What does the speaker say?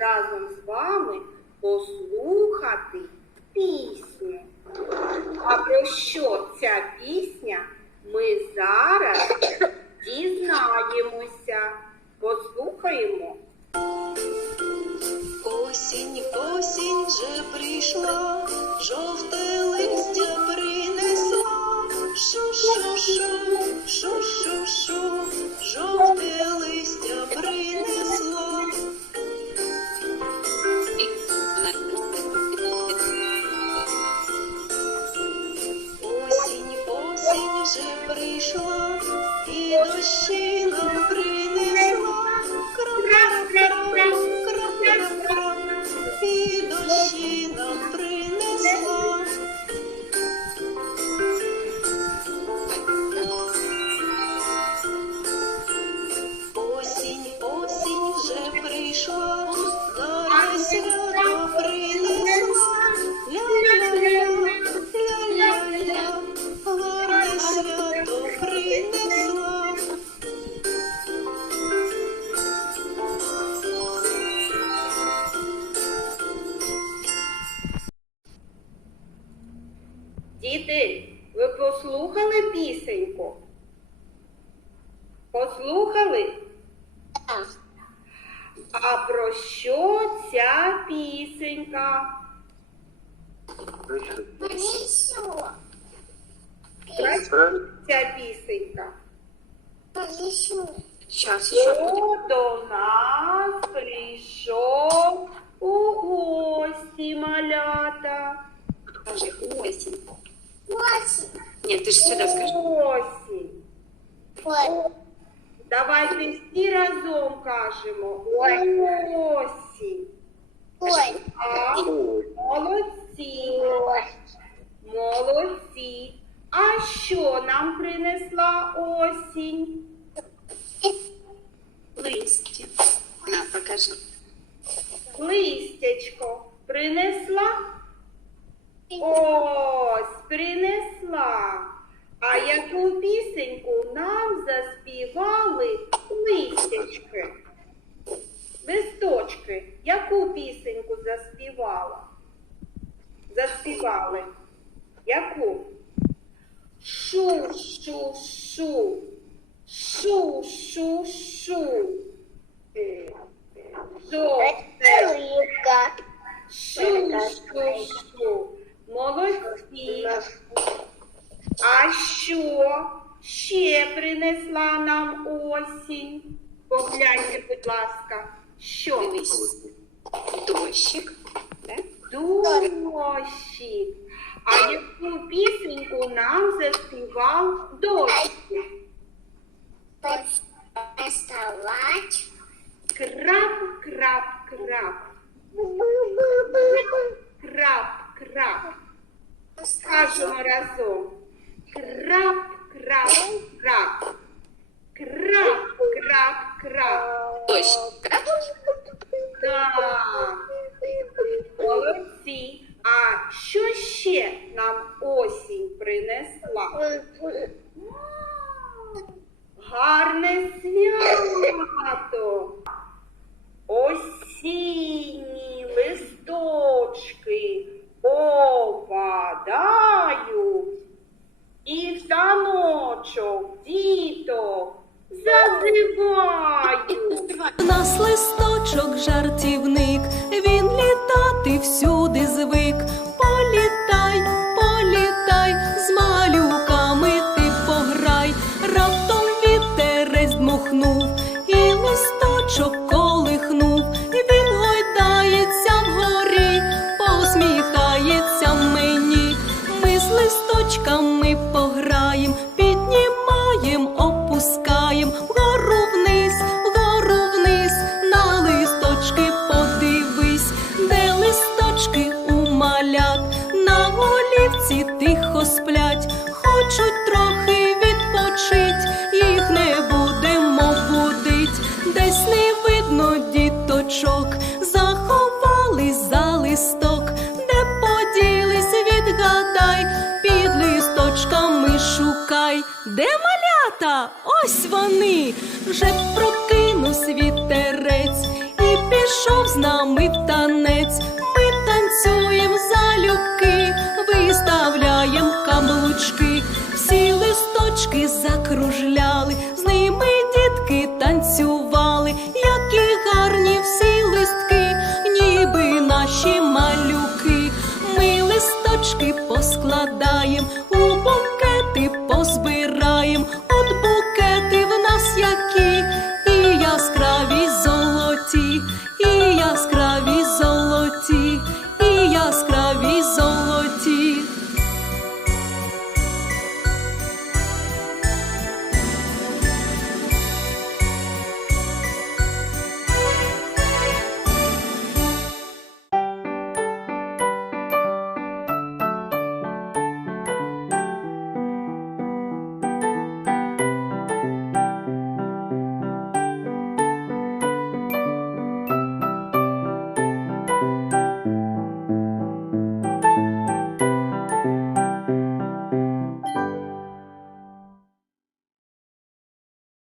разом з вами послухати пісню. А про що ця пісня ми зараз дізнаємося. Послухаємо. Осінь, осінь вже прийшла, жовте листя принесла. Шу-шу-шу, шу-шу-шу, жовте листя прийшла, і дощі нам принесла. Крап-крап-крап, крап-крап-крап, і дощі нам принесла. Пісеньку? Послухали? А про що ця пісенька? Про що ця пісенька? Щас, Хто до нас прийшов у гості малята? Скажи, осінь. Нет, ты же сюда скажи. Осінь. Давайте всі разом кажемо. Осінь. А, молодці. Молодці. А що нам принесла осінь? Листя. На, покажи. Листячко принесла? Ось, принесла. А яку пісеньку нам заспівали листячки? Листочки, яку пісеньку заспівала? Заспівали. Яку? Шу, шу, шу. Шу, шу, шу. Жовте. Шу, шу, шу. Молодці. А що ще принесла нам осінь? Погляньте, будь ласка, що? Дощик. Дощик. А яку пісеньку нам заспівав дощик? Крап, крап, крап. Крап, крап. Скажемо разом. Крап, крап. Крап, крап, крап. Дощ. Так. Молодці. А що ще нам осінь принесла? Гарне свято. Осінні листочки вітерець і листочок колихнув. і Він гойдається вгорі, посміхається мені. Ми з листочками пограєм, піднімаєм, опускаєм, вгору вниз, вгору вниз, на листочки подивись, де листочки у малят, на голівці тихо сплять, ось вони, вже прокинув вітерець і пішов. з нами танець. Ми танцюємо залюбки, виставляєм каблучки, всі листочки закружляли, з ними дітки танцювали, які гарні всі листки, ніби наші малюки. Ми листочки поскладаєм, у букети позбираєм,